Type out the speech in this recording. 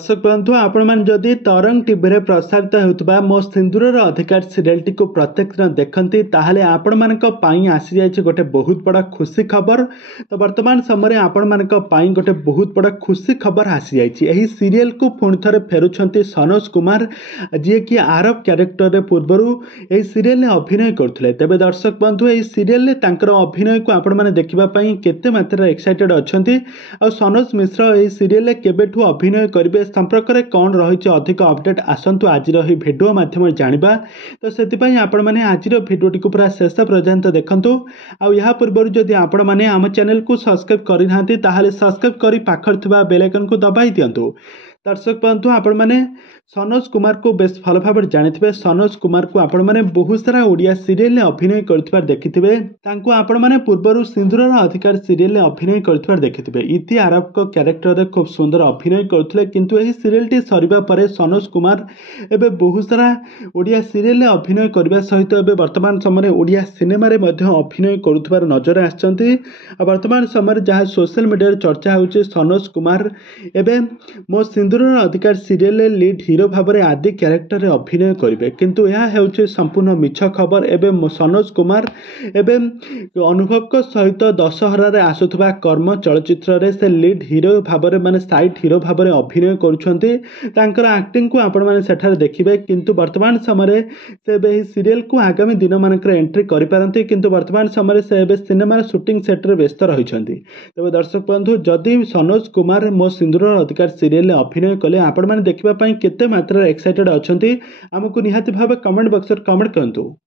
दर्शक बंधु आपण मैंने जदि तरंग टीवी प्रसारित होता मो सिंदूर अधिकार सीरियल टी प्रत्येक दिन देखती ताहले आपण मानी आसी जाइए गोटे बहुत बड़ा खुशी खबर। तो वर्तमान समय आपण मानी गोटे बहुत बड़ा खुशी खबर आसी जाइए। सीरियल को पुणी थे फेरुंट सनोज कुमार जी कि आरब क्यारेक्टर पूर्वर यही सीरियल अभिनय करते। तेज दर्शक बंधु यही सीरियल अभिनय को आपण मैंने देखापी केते मात्रा एक्साइटेड अच्छा। और सनोज मिश्र यही सीरियल केबेठू अभिनय करेंगे संपर्क में कौन रही अधिक अपडेट आसतु आज भिडियो माध्यम जाना। तो से आपण मैंने आज भिडियोटी को पूरा शेष पर्यंत देखूँ। आ पूर्व जदि आपण मैंने आम चैनल को सब्सक्राइब करना ताहले सब्सक्राइब कर पाखर थिबा बेल आइकन को दबाई दिंतु। दर्शक बंधु आपण मैंने सनोज कुमार को बेस भल भाव जानी। सनोज कुमार को आपण मैंने बहुत सारा ओडिया सीरियल अभिनय कर देखिथे। आपण मैंने पूर्वर सिंदूर अधिकार सीरियल अभिनय कर देखिथे। इति आरब को क्यारेक्टर खूब सुंदर अभिनय करते किंतु यही सीरियल टी सरिबा परे सनोज कुमार एबे बहुत सारा ओडिया सीरियल अभिनय करने सहित एबे वर्तमान समय ओडिया सिनेमा रे मध्य अभिनय करुथबार नजर आछंती। वर्तमान समय जहाँ सोशल मीडिया चर्चा होउछि सनोज कुमार एबे मो सिंदूर अधिकार सीरियल लीड हीरो भाव में आदि क्यारेक्टर अभिनय करेंगे किंतु यह होउछि संपूर्ण मिछ खबर। एवं सनोज कुमार एवं अनुभव को सहित दशहरा रे आसुथबा कर्म चलचित्र रे से लीड हीरो भाव में माने साइड हीरो भाव में अभिनय करुछंती। तांकर एक्टिंग को आपण माने सेठारे देखिबे किंतु वर्तमान समय से एही सीरियल को आगामी दिन मानकर एंट्री करि पारंती किंतु वर्तमान समय से एबे सिनेमा शूटिंग सेट रे व्यस्त रहिछंती। तबे दर्शक बंधु जदि सनोज कुमार मो सिंदूर अधिकार सीरियल अभिनय कले आपण माने देखिबा पई केते मात्रा एक्साइटेड अछंती आमको निहाती भाव कमेंट बॉक्स रे कमेंट करंतु।